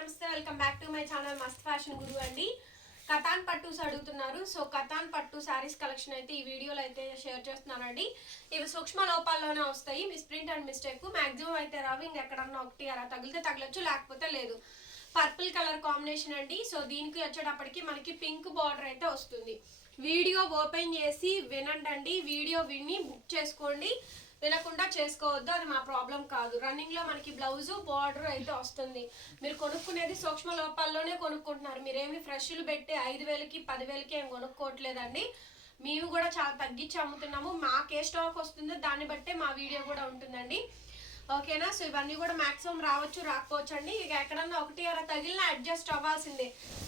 నమస్తే welcome back to my channel మస్త్ fashion గురు అండి. కతాన్ పట్టూస్ అడుగుతున్నారు. సో కతాన్ పట్టు శారీస్ కలెక్షన్ అయితే ఈ వీడియోలో అయితే షేర్ చేస్తున్నానండి. ఇవి సూక్ష్మ లోపాల్లోనే వస్తాయి, మిస్ప్రింట్ అండ్ మిస్టేక్ మాక్సిమం అయితే రావు. ఇంకెక్కడన్నా ఒకటి అలా తగిలితే తగలచ్చు, లేకపోతే లేదు. పర్పుల్ కలర్ కాంబినేషన్ అండి. సో దీనికి వచ్చేటప్పటికి మనకి పింక్ బార్డర్ అయితే వస్తుంది. వీడియో ఓపెన్ చేసి వినండి, వీడియో విని బుక్ చేసుకోండి, వినకుండా చేసుకోవద్దు, అది మా ప్రాబ్లం కాదు. రన్నింగ్ లో మనకి బ్లౌజ్ బార్డర్ అయితే వస్తుంది. మీరు కొనుక్కునేది సూక్ష్మ లోపాల్లోనే కొనుక్కుంటున్నారు. మీరేమి ఫ్రెష్లు పెట్టి 5,000కి 10,000కి ఏం కొనుక్కోవట్లేదండి. మేము కూడా చాలా తగ్గించి అమ్ముతున్నాము. మాకే స్టాక్ వస్తుందో దాన్ని బట్టే మా వీడియో కూడా ఉంటుందండి. ఓకేనా? సో ఇవన్నీ కూడా మాక్సిమం రావచ్చు, రాకపోవచ్చు అండి. ఇక ఎక్కడన్నా ఒకటి అలా తగిలిన అడ్జస్ట్ అవ్వాల్సిందే.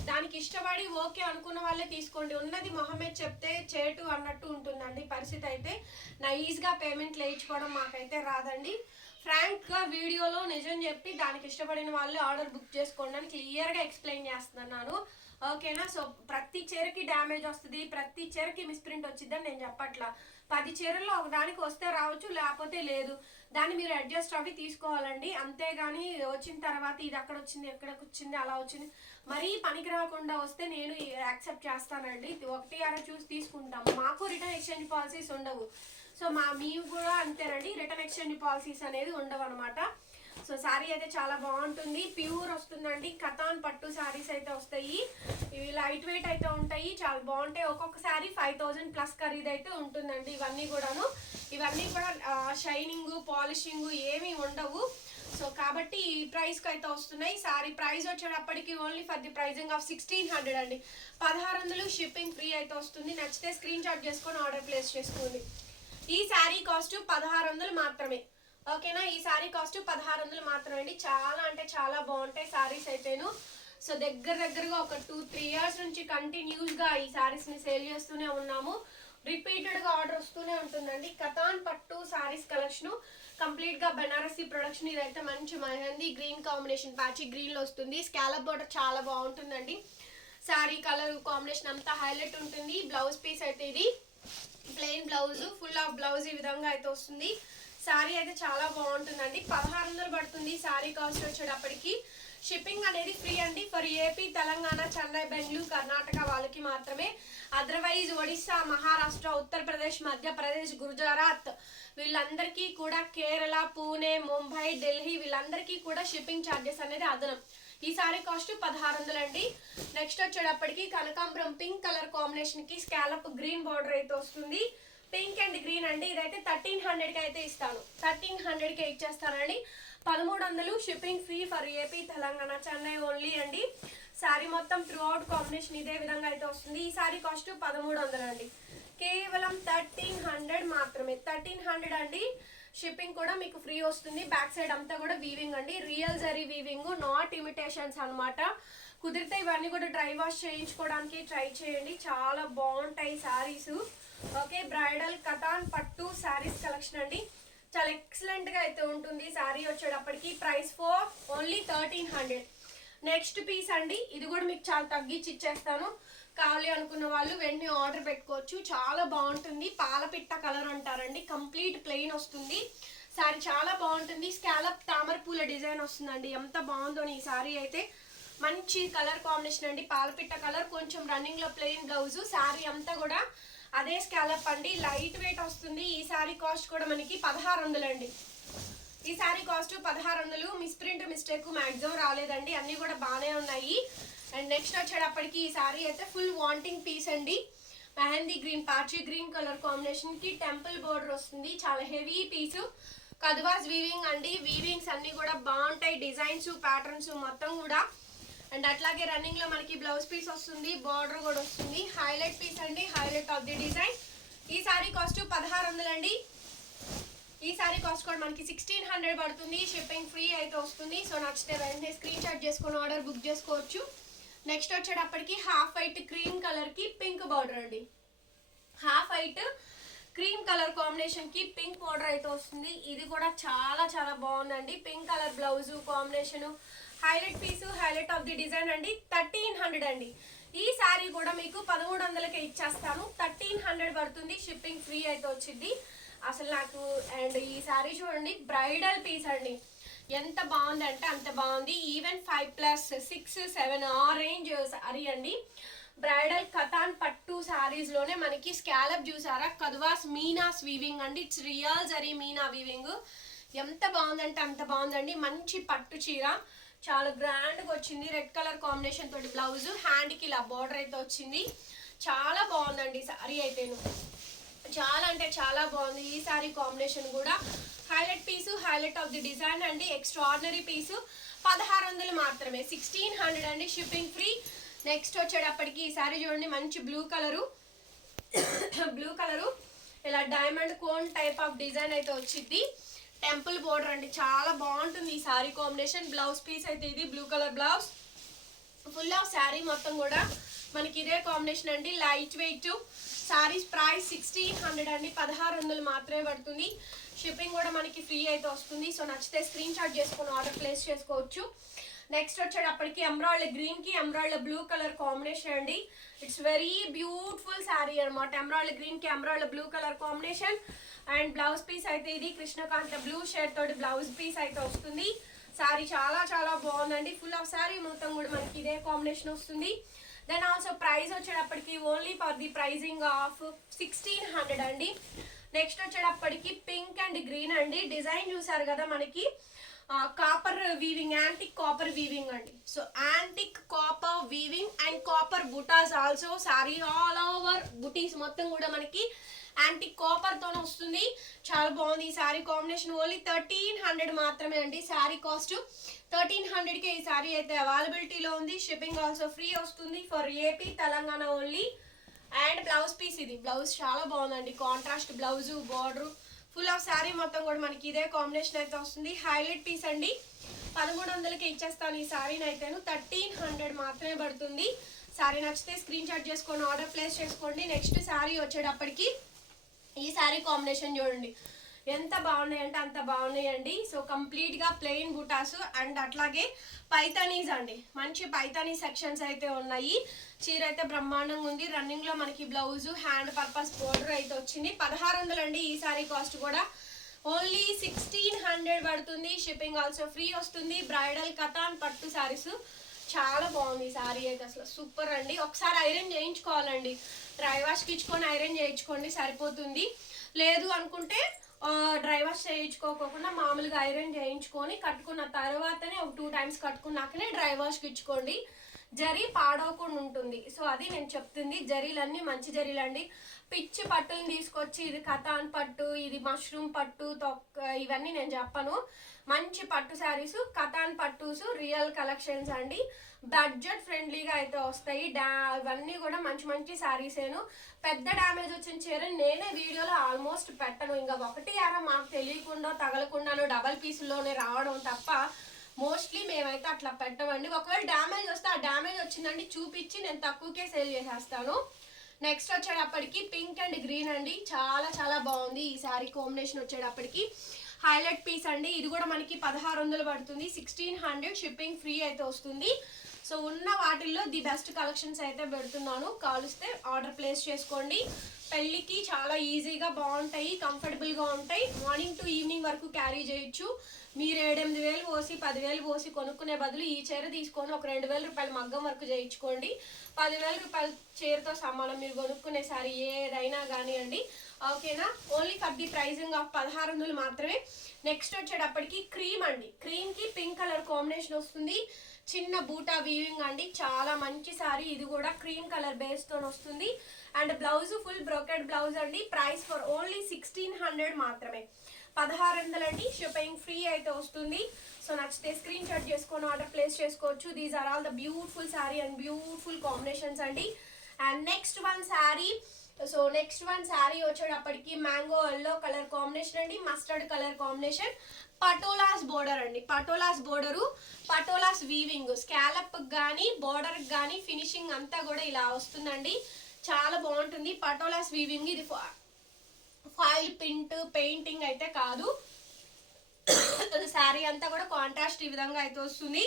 దానికి ఇష్టపడి ఓకే అనుకున్న వాళ్ళే తీసుకోండి. ఉన్నది మొహమ్మద్ చెప్తే చేటు అన్నట్టు ఉంటుందండి పరిస్థితి. అయితే నైస్గా పేమెంట్లు వేయించుకోవడం మాకైతే రాదండి. ఫ్రాంక్గా వీడియోలో నిజం చెప్పి దానికి ఇష్టపడిన వాళ్ళు ఆర్డర్ బుక్ చేసుకోండి అని క్లియర్గా ఎక్స్ప్లెయిన్ చేస్తున్నాను. ఓకేనా? సో ప్రతి చీరకి డ్యామేజ్ వస్తుంది, ప్రతి చీరకి మిస్ప్రింట్ వచ్చిందని నేను చెప్పట్లా. 10 చీరల్లో ఒకదానికి వస్తే రావచ్చు, లేకపోతే లేదు. దాన్ని మీరు అడ్జస్ట్ అవి తీసుకోవాలండి. అంతేగాని వచ్చిన తర్వాత ఇది అక్కడ వచ్చింది, ఎక్కడికి వచ్చింది, అలా వచ్చింది మరీ పనికి రాకుండా వస్తే నేను యాక్సెప్ట్ చేస్తానండి. ఒకటి అర చూసి తీసుకుంటాము. మాకు రిటర్న్ ఎక్స్చేంజ్ పాలసీస్ ఉండవు. సో మేము కూడా అంతేనండి, రిటర్న్ ఎక్స్చేంజ్ పాలసీస్ అనేది ఉండవు అనమాట. సో శారీ అయితే చాలా బాగుంటుంది, ప్యూర్ వస్తుందండి. కతాన్ పట్టు శారీస్ అయితే వస్తాయి. ఇవి లైట్ వెయిట్ అయితే ఉంటాయి, చాలా బాగుంటాయి. ఒక్కొక్క శారీ 5,000+ ఖరీదు అయితే ఉంటుందండి. ఇవన్నీ కూడా షైనింగ్ పాలిషింగ్ ఏమీ ఉండవు. సో కాబట్టి ఈ ప్రైస్కి అయితే వస్తున్నాయి. శారీ ప్రైస్ వచ్చేటప్పటికి only for the pricing of 1,600 అండి. 1,600 షిప్పింగ్ ఫ్రీ అయితే వస్తుంది. నచ్చితే స్క్రీన్ షాట్ చేసుకొని ఆర్డర్ ప్లేస్ చేసుకోండి. ఈ శారీ కాస్ట్ 1,600 మాత్రమే. ఓకేనా? ఈ శారీ కాస్ట్ 1,600 మాత్రమే అండి. చాలా అంటే చాలా బాగుంటాయి శారీస్ అయితేను. సో దగ్గరగా ఒక 2-3 ఇయర్స్ నుంచి కంటిన్యూస్గా ఈ శారీస్ని సేల్ చేస్తూనే ఉన్నాము. రిపీటెడ్గా ఆర్డర్ వస్తూనే ఉంటుందండి. కతాన్ పట్టు శారీస్ కలెక్షన్ కంప్లీట్గా బెనారసీ ప్రొడక్షన్. ఇదైతే మంచి మెహందీ గ్రీన్ కాంబినేషన్, ప్యాచీ గ్రీన్లో వస్తుంది. స్కాలప్ బోర్డర్ చాలా బాగుంటుందండి. శారీ కలర్ కాంబినేషన్ అంతా హైలైట్ ఉంటుంది. బ్లౌజ్ పీస్ అయితే ఇది plain blouse, full of blouse ఈ విధంగా అయితే వస్తుంది. శారీ అయితే చాలా బాగుంటుందండి. 1,600 పడుతుంది శారీ కాస్ట్ వచ్చేటప్పటికి. షిప్పింగ్ అనేది ఫ్రీ అండి. ఫర్ ఏపీ, తెలంగాణ, చెన్నై, బెంగళూరు, కర్ణాటక వాళ్ళకి మాత్రమే. అదర్వైజ్ ఒడిస్సా, మహారాష్ట్ర, ఉత్తరప్రదేశ్, మధ్యప్రదేశ్, గుజరాత్ వీళ్ళందరికీ కూడా, కేరళ, పూణే, ముంబై, ఢిల్లీ వీళ్ళందరికీ కూడా షిప్పింగ్ ఛార్జెస్ అనేది అదనం. ఈ సారీ కాస్ట్ 1,600 అండి. నెక్స్ట్ వచ్చేటప్పటికి కనకాంబరం పింక్ కలర్ కాంబినేషన్ కి స్కాలప్ గ్రీన్ బార్డర్ అయితే వస్తుంది. పింక్ అండ్ గ్రీన్ అండి. ఇదైతే 1,300కి అయితే ఇస్తాను. 1,300కి ఇచ్చేస్తానండి. 1,300 shipping free for AP, Telangana, Chennai only అండి. శారీ మొత్తం త్రూ అవుట్ కాంబినేషన్ ఇదే విధంగా అయితే వస్తుంది. ఈ శారీ కాస్ట్ 1,300 అండి. కేవలం 1,300 మాత్రమే. 1,300 అండి. షిప్పింగ్ కూడా మీకు ఫ్రీ వస్తుంది. బ్యాక్ సైడ్ అంతా కూడా వీవింగ్ అండి, real zari weaving, not imitations అనమాట. కుదిరితే ఇవన్నీ కూడా డ్రై వాష్ చేయించుకోవడానికి ట్రై చేయండి, చాలా బాగుంటాయి శారీస్. ఓకే, బ్రైడల్ కతాన్ పట్టు శారీస్ కలెక్షన్ అండి. చాలా ఎక్సలెంట్గా అయితే ఉంటుంది. శారీ వచ్చేటప్పటికి price for only 1,300. Next piece అండి. ఇది కూడా మీకు చాలా తగ్గించి ఇచ్చేస్తాను. కావాలి అనుకున్న వాళ్ళు వెంటనే ఆర్డర్ పెట్టుకోవచ్చు. చాలా బాగుంటుంది. పాలపిట్ట కలర్ అంటారండి. కంప్లీట్ ప్లెయిన్ వస్తుంది. శారీ చాలా బాగుంటుంది. స్కాలప్ తామర పూల డిజైన్ వస్తుందండి. ఎంత బాగుందో ఈ శారీ అయితే. మంచి కలర్ కాంబినేషన్ అండి. పాలపిట్ట కలర్, కొంచెం రన్నింగ్ లో ప్లెయిన్ బ్లౌజ్. శారీ అంతా కూడా అదే స్కాలప్ అండి. లైట్ వెయిట్ వస్తుంది. ఈ శారీ కాస్ట్ కూడా మనకి 1,600 అండి. ఈ sari cost 1,600. Misprint mistake maximum రాలేదండి, అన్నీ కూడా బాగానే ఉన్నాయి. అండ్ నెక్స్ట్ వచ్చేటప్పటికి ఈ శారీ అయితే ఫుల్ వాంటింగ్ పీస్ అండి. మెహందీ గ్రీన్, పాచి గ్రీన్ కలర్ కాంబినేషన్ కి టెంపుల్ బోర్డర్ వస్తుంది. చాలా హెవీ పీసు. కద్వాస్ వీవింగ్ అండి. వీవింగ్స్ అన్ని కూడా బాగుంటాయి. డిజైన్స్, ప్యాటర్న్స్ మొత్తం కూడా. అండ్ అట్లాగే రన్నింగ్ లో మనకి బ్లౌజ్ పీస్ వస్తుంది, బార్డర్ కూడా వస్తుంది. హైలైట్ పీస్ అండి, హైలైట్ ఆఫ్ ది డిజైన్. ఈ శారీ కాస్ట్ 1,600 అండి. ఈ శారీ కాస్ట్ కూడా మనకి 1,600 పడుతుంది. షిప్పింగ్ ఫ్రీ అయితే వస్తుంది. సో నచ్చితే వెంటనే స్క్రీన్ షాట్ చేసుకొని ఆర్డర్ బుక్ చేసుకోవచ్చు. నెక్స్ట్ వచ్చేటప్పటికి హాఫ్ వైట్ క్రీమ్ కలర్ కి పింక్ బార్డర్ అండి. Half white cream colour combination కి పింక్ బార్డర్ అయితే వస్తుంది. ఇది కూడా చాలా చాలా బాగుందండి. Pink colour blouse combination, highlight piece, highlight of the design అండి. 1,300 అండి. ఈ శారీ కూడా మీకు 1,300కే ఇచ్చేస్తాను. 1,300 పడుతుంది. షిప్పింగ్ ఫ్రీ అయితే వచ్చింది అసలు నాకు. అండ్ ఈ శారీ చూడండి, బ్రైడల్ పీస్ అండి. ఎంత బాగుంది అంటే అంత బాగుంది. ఈవెన్ 5+, 6, 7 ఆ రేంజ్ సారీ అండి. బ్రైడల్ కథాన్ పట్టు సారీస్ లోనే మనకి స్కాలప్ చూసారా, కద్వాస్ మీనాస్ వీవింగ్ అండి. It's real zari Meena weaving. ఎంత బాగుందంటే అంత బాగుందండి. మంచి పట్టు చీర, చాలా గ్రాండ్గా వచ్చింది. రెడ్ కలర్ కాంబినేషన్ తోటి బ్లౌజ్, హ్యాండ్కి ఇలా బార్డర్ అయితే వచ్చింది. చాలా బాగుందండి సారీ అయితేను, చాలా అంటే చాలా బాగుంది. ఈ సారీ కాంబినేషన్ కూడా highlight piece, highlight of the design అండి. ఎక్స్ట్రాడినరీ పీసు. 1600 మాత్రమే, 1600 అండి, షిప్పింగ్ ఫ్రీ. నెక్స్ట్ వచ్చేటప్పటికి ఈ సారీ చూడండి, మంచి బ్లూ కలరు ఇలా diamond cone type of design అయితే వచ్చింది. టెంపుల్ బోర్డర్ అండి, చాలా బాగుంటుంది ఈ సారీ కాంబినేషన్. బ్లౌజ్ పీస్ అయితే ఇది blue colour blouse. Full of sari మొత్తం కూడా మనకి ఇదే కాంబినేషన్ అండి. Light weight saris. ప్రైస్ 1600 అండి, 1600 మాత్రమే పడుతుంది. షిప్పింగ్ కూడా మనకి ఫ్రీ అయితే వస్తుంది. సో నచ్చితే స్క్రీన్ షాట్ చేసుకొని ఆర్డర్ ప్లేస్ చేసుకోవచ్చు. నెక్స్ట్ వచ్చేటప్పటికి ఎమరాల్డ్ గ్రీన్ కి ఎమరాల్డ్ బ్లూ కలర్ కాంబినేషన్ అండి. ఇట్స్ వెరీ బ్యూటిఫుల్ శారీ అనమాట. ఎమరాల్డ్ గ్రీన్ కి emerald blue colour combination. And blouse piece అయితే ఇది కృష్ణకాంత బ్లూ షేడ్ తోటి బ్లౌజ్ పీస్ అయితే వస్తుంది. శారీ చాలా చాలా బాగుందండి. ఫుల్ ఆఫ్ శారీ మొత్తం కూడా మనకి ఇదే కాంబినేషన్ వస్తుంది. దెన్ ఆల్సో ప్రైస్ వచ్చేటప్పటికి only for the pricing of 1600 అండి. నెక్స్ట్ వచ్చేటప్పటికి పింక్ అండ్ గ్రీన్ అండి. డిజైన్ చూసారు కదా మనకి copper weaving, antique copper weaving అండి. So antique copper weaving and copper బుటాస్ ఆల్సో. సారీ ఆల్ ఓవర్ బుటీస్ మొత్తం కూడా మనకి యాంటిక్ కాపర్ తోనే వస్తుంది. చాలా బాగుంది ఈ సారీ కాంబినేషన్. ఓన్లీ 1300 మాత్రమే అండి. శారీ కాస్ట్ 1300కే ఈ సారీ అయితే అవైలబిలిటీలో ఉంది. షిప్పింగ్ ఆల్సో ఫ్రీ వస్తుంది for AP, Telangana only. And blouse piece ఇది. బ్లౌజ్ చాలా బాగుందండి, contrast blouse, border. Full of sari మొత్తం కూడా మనకి ఇదే కాంబినేషన్ అయితే వస్తుంది. హైలైట్ పీస్ అండి. 1300కి ఇచ్చేస్తాను ఈ సారీని అయితేను. 1300 మాత్రమే పడుతుంది. సారీ నచ్చితే స్క్రీన్ షాట్ చేసుకొని ఆర్డర్ ప్లేస్ చేసుకోండి. నెక్స్ట్ శారీ వచ్చేటప్పటికి ఈ శారీ కాంబినేషన్ చూడండి, ఎంత బాగున్నాయి అంటే అంత బాగున్నాయండి. సో కంప్లీట్గా ప్లెయిన్ బుటాస్ అండ్ అట్లాగే పైతానీస్ అండి. మంచి పైతానీ సెక్షన్స్ అయితే ఉన్నాయి. చీర అయితే బ్రహ్మాండంగా ఉంది. రన్నింగ్లో మనకి బ్లౌజ్, హ్యాండ్ పర్పస్ బోర్డర్ అయితే వచ్చింది. 1600 అండి ఈ సారీ కాస్ట్ కూడా. ఓన్లీ 1600 పడుతుంది. షిప్పింగ్ ఆల్సో ఫ్రీ వస్తుంది. బ్రైడల్ కథాన్ పట్టు శారీస్. చాలా బాగుంది ఈ సారీ అయితే, అసలు సూపర్ అండి. ఒకసారి ఐరన్ చేయించుకోవాలండి, డ్రై వాష్కి ఇచ్చుకొని ఐరన్ చేయించుకోండి సరిపోతుంది. లేదు అనుకుంటే డ్రై వాష్ చేయించుకోకుండా మామూలుగా ఐరన్ చేయించుకొని కట్టుకున్న తర్వాతనే ఒక 2 times కట్టుకున్నాకనే డ్రై వాష్కి ఇచ్చుకోండి. జరీ పాడవకుండా ఉంటుంది. సో అది నేను చెప్తుంది. జరీలన్నీ మంచి జరీలండి. పిచ్చి పట్టుని తీసుకొచ్చి ఇది కథాన్ పట్టు, ఇది మష్రూమ్ పట్టు, తొక్క, ఇవన్నీ నేను చెప్పను. మంచి పట్టు శారీస్, కథాన్ పట్టుస్, రియల్ కలెక్షన్స్ అండి. బడ్జెట్ ఫ్రెండ్లీగా అయితే వస్తాయి. ఇవన్నీ కూడా మంచి మంచి శారీసేను. పెద్ద డ్యామేజ్ వచ్చిన చీర నేనే వీడియోలో ఆల్మోస్ట్ పెట్టను. ఇంకా ఒకటి అర మాకు తెలియకుండా తగలకుండాను డబల్ పీసుల్లోనే రావడం తప్ప మోస్ట్లీ మేమైతే అట్లా పెట్టమండి. ఒకవేళ డ్యామేజ్ వస్తే ఆ డ్యామేజ్ వచ్చిందండి చూపించి నేను తక్కువకే సేల్ చేసేస్తాను. నెక్స్ట్ వచ్చేటప్పటికి పింక్ అండ్ గ్రీన్ అండి. చాలా చాలా బాగుంది ఈ శారీ కాంబినేషన్. వచ్చేటప్పటికి హైలైట్ పీస్ అండి. ఇది కూడా మనకి 1600 పడుతుంది. 1600 షిప్పింగ్ ఫ్రీ అయితే వస్తుంది. సో ఉన్న వాటిల్లో ది బెస్ట్ కలెక్షన్స్ అయితే పెడుతున్నాను. కాలుస్తే ఆర్డర్ ప్లేస్ చేసుకోండి. పెళ్ళికి చాలా ఈజీగా బాగుంటాయి, కంఫర్టబుల్గా ఉంటాయి. మార్నింగ్ టు ఈవినింగ్ వరకు క్యారీ చేయొచ్చు. మీరు 7-8,000 పోసి 10,000 పోసి కొనుక్కునే బదులు ఈ చీర తీసుకొని ఒక 2,000 రూపాయలు మగ్గం వర్క్ చేయించుకోండి. 10,000 రూపాయల చీరతో సమానం మీరు కొనుక్కునే సారీ ఏదైనా కానివ్వండి. ఓకేనా? Only for the pricing of 1600 మాత్రమే. నెక్స్ట్ వచ్చేటప్పటికి క్రీమ్ అండి. క్రీమ్కి పింక్ కలర్ కాంబినేషన్ వస్తుంది. చిన్న బూటా వీవింగ్ అండి. చాలా మంచి సారీ. ఇది కూడా క్రీమ్ కలర్ బేస్తో వస్తుంది. And blouse full brocade blouse అండి. ప్రైస్ ఫర్ ఓన్లీ 1600 మాత్రమే. 1600 అండి. షిప్పింగ్ ఫ్రీ అయితే వస్తుంది. సో నచ్చితే స్క్రీన్ షాట్ చేసుకొని ఆర్డర్ ప్లేస్ చేసుకోవచ్చు. These are all the beautiful sari and beautiful combinations అండి. అండ్ నెక్స్ట్ వన్ శారీ వచ్చేటప్పటికి మ్యాంగో ఎల్లో కలర్ కాంబినేషన్ అండి. Mustard colour combination. పటోలాస్ బోర్డర్ అండి. పటోలాస్ బోర్డరు, పటోలాస్ వీవింగ్. స్కాలప్ కానీ బోర్డర్ కానీ ఫినిషింగ్ అంతా కూడా ఇలా వస్తుందండి. చాలా బాగుంటుంది. పటోలాస్ వీవింగ్. ఇది ఫాయిల్ ప్రింట్ పెయింటింగ్ అయితే కాదు. శారీ అంతా కూడా కాంట్రాస్ట్ ఈ విధంగా అయితే వస్తుంది.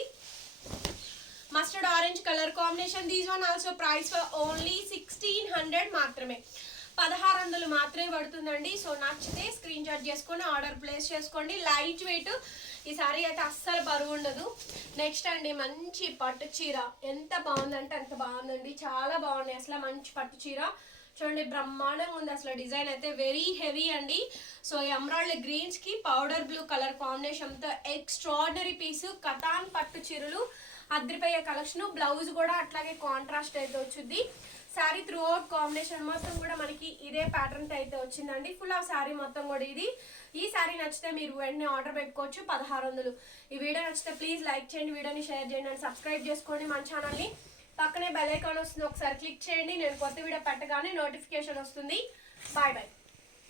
Mustard orange colour combination. These one also price for only 1600 మాత్రమే. 1600 మాత్రమే పడుతుందండి. సో నచ్చితే స్క్రీన్ షాట్ చేసుకొని ఆర్డర్ ప్లేస్ చేసుకోండి. లైట్ వెయిట్, ఈ సారీ అయితే అస్సలు బరువు ఉండదు. నెక్స్ట్ అండి మంచి పట్టు చీర, ఎంత బాగుందంటే అంత బాగుందండి, చాలా బాగున్నాయి అసలు. మంచి పట్టు చీర చూడండి, బ్రహ్మాండంగా ఉంది అసలు. డిజైన్ అయితే వెరీ హెవీ అండి. సో ఎమరాల్డ్ గ్రీన్స్ కి పౌడర్ బ్లూ కలర్ కాంబినేషన్ తో ఎక్స్ట్రాడినరీ పీస్. కతాన్ పట్టు చీరలు అద్రిపోయే కలెక్షన్. బ్లౌజ్ కూడా అట్లాగే కాంట్రాస్ట్ అయితే వచ్చింది. శారీ త్రూ అవుట్ కాంబినేషన్ మొత్తం కూడా మనకి ఇదే ప్యాటర్న్ అయితే వచ్చిందండి. ఫుల్ ఆఫ్ శారీ మొత్తం కూడా ఇది. ఈ శారీ నచ్చితే మీరు వెంటనే ఆర్డర్ పెట్టుకోవచ్చు 1600. ఈ వీడియో నచ్చితే ప్లీజ్ లైక్ చేయండి, వీడియోని షేర్ చేయండి అండ్ సబ్స్క్రైబ్ చేసుకోండి మన ఛానల్ని. పక్కనే బెల్ ఐకాన్ వస్తుంది, ఒకసారి క్లిక్ చేయండి. నేను కొత్త వీడియో పెట్టగానే నోటిఫికేషన్ వస్తుంది. Bye bye.